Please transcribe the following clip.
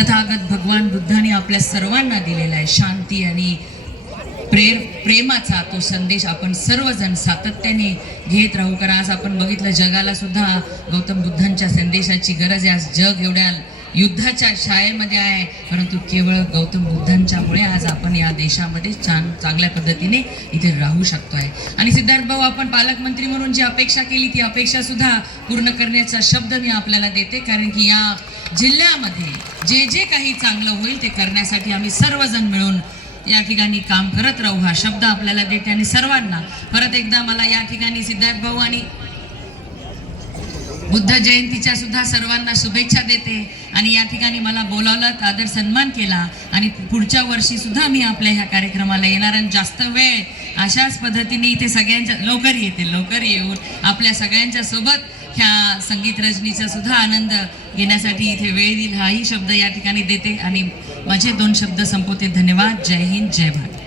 तथागत भगवान बुद्धाने आपल्या सर्वांना दिलेला आहे शांती आणि प्रेमाचा तो संदेश आपण सर्वजण सातत्याने घेत राहू. कारण आज आपण बघितलं जगाला सुद्धा गौतम बुद्धांच्या संदेशाची गरज आहे. आज जग एवढ्या युद्धाच्या छायेमध्ये आहे, परंतु केवळ गौतम बुद्धांच्यामुळे आज आपण या देशामध्ये चांगल्या पद्धतीने इथे राहू शकतो आहे. आणि सिद्धार्थ भाऊ, आपण पालकमंत्री म्हणून जी अपेक्षा केली ती अपेक्षा सुद्धा पूर्ण करण्याचा शब्द मी आपल्याला देते. कारण की या जिल्ह्यामध्ये जे जे काही चांगलं होईल ते करण्यासाठी आम्ही सर्वजण मिळून या ठिकाणी काम करत राहू हा शब्द आपल्याला देते. आणि सर्वांना परत एकदा मला या ठिकाणी सिद्धार्थ भाऊ आणि बुद्ध जयंतीच्या सुद्धा सर्वांना शुभेच्छा देते. आणि या ठिकाणी मला बोलावलं, आदर सन्मान केला आणि पुढच्या वर्षी सुद्धा मी आपल्या ह्या कार्यक्रमाला येणार. आणि जास्त वेळ अशाच पद्धतीने इथे सगळ्यांच्या लवकर येऊन आपल्या सगळ्यांच्या सोबत ह्या संगीत रजनीचा सुद्धा आनंद घेण्यासाठी इथे वेळ देईल हाही शब्द या ठिकाणी देते आणि माझे 2 शब्द संपवते. धन्यवाद. जय हिंद, जय भारत.